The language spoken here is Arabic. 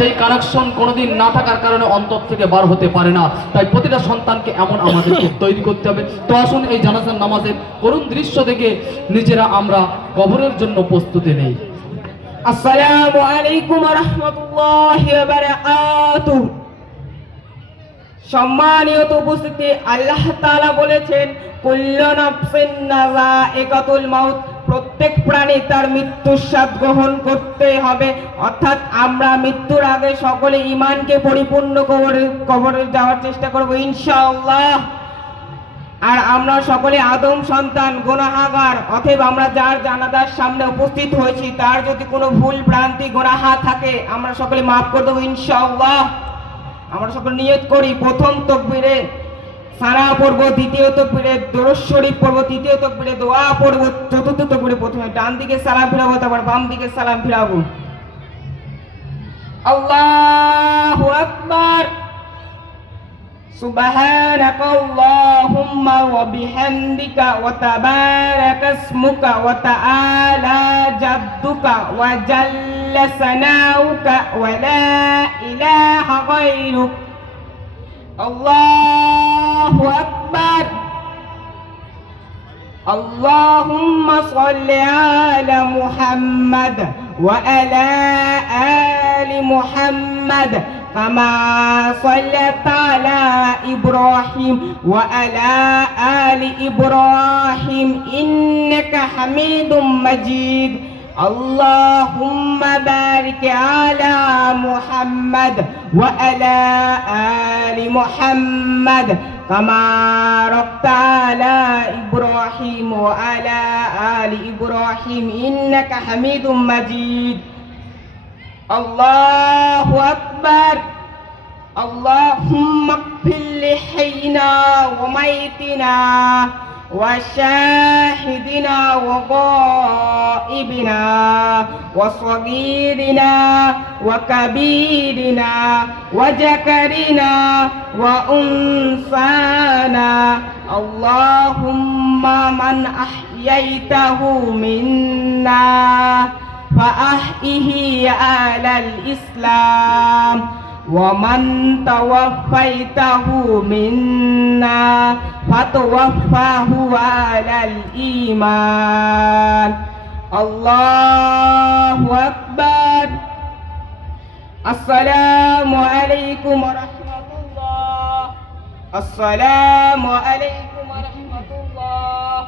সেই কানেকশন কোনোদিন না থাকার কারণে অন্তর থেকে বার হতে পারে না। তাই প্রতিটা সন্তানকে এমন আমাদেরকে তৈরি করতে হবে। তো আসুন এই জানাজার নামাজের করুণ দৃশ্য দেখে নিজেরা আমরা কবরের জন্য প্রস্তুতি নেই। আসসালামু আলাইকুম ওয়া রাহমাতুল্লাহি ওয়া বারাকাতুহু। সম্মানিত উপস্থিতি, আল্লাহ তাআলা বলেছেন কুল্লু নাফসিন যায়িকাতুল মাউত, প্রত্যেক প্রাণী তার মৃত্যুর স্বাদ গ্রহণ করতে হবে। অর্থাৎ আমরা মৃত্যুর আগে সকলে ঈমানকে পরিপূর্ণ কবরে যাওয়ার চেষ্টা করব ইনশাআল্লাহ। আর আমরা সকলে আদম সন্তান, গুনাহগার। অতএব আমরা যার জানাজার সামনে উপস্থিত হয়েছি তার যদি কোনো ভুল ভ্রান্তি গুনাহ থাকে আমরা সকলে মাফ করে দেবো ইনশাআল্লাহ। আমরা সকলে নিয়ত করি, প্রথম তাকবীরে সানা পড়ব, দ্বিতীয় তাকবীরে দরুদ শরীফ পড়ব, তৃতীয় তাকবীরে দোয়া পড়ব, চতুর্থ তাকবীরে প্রথমে ডান দিকে সালাম ফিরাবো, তারপর বাম দিকে সালাম ফিরাবো। আল্লাহু আকবার। সুবহানাকা আল্লাহুম্মা ওয়া বিহামদিকা ওয়া তাবারাকা ইসমুকা ওয়া তাআলা জাদ্দুকা ওয়া জাল্লা সানাউকা ওয়া লা ইলাহা গায়রুক। আল্লাহু আকবার। আল্লাহুম্মা সাল্লি আলা মুহাম্মাদ ওয়া আলা আলি মুহাম্মাদ كما صليت على إبراهيم وعلى آل إبراهيم إنك حميد مجيد. اللهم بارك على محمد وعلى آل محمد كما باركت على إبراهيم وعلى آل إبراهيم إنك حميد مجيد. الله أكبر. اللهم اغفر لحينا وميتنا وشاهدنا وغائبنا وصغيرنا وكبيرنا وذكرنا وأنثانا. اللهم من أحييته منا فأحيه على الإسلام ومن توفيته منا فتوفاه على الإيمان. الله أكبر. السلام عليكم ورحمة الله. السلام عليكم ورحمة الله.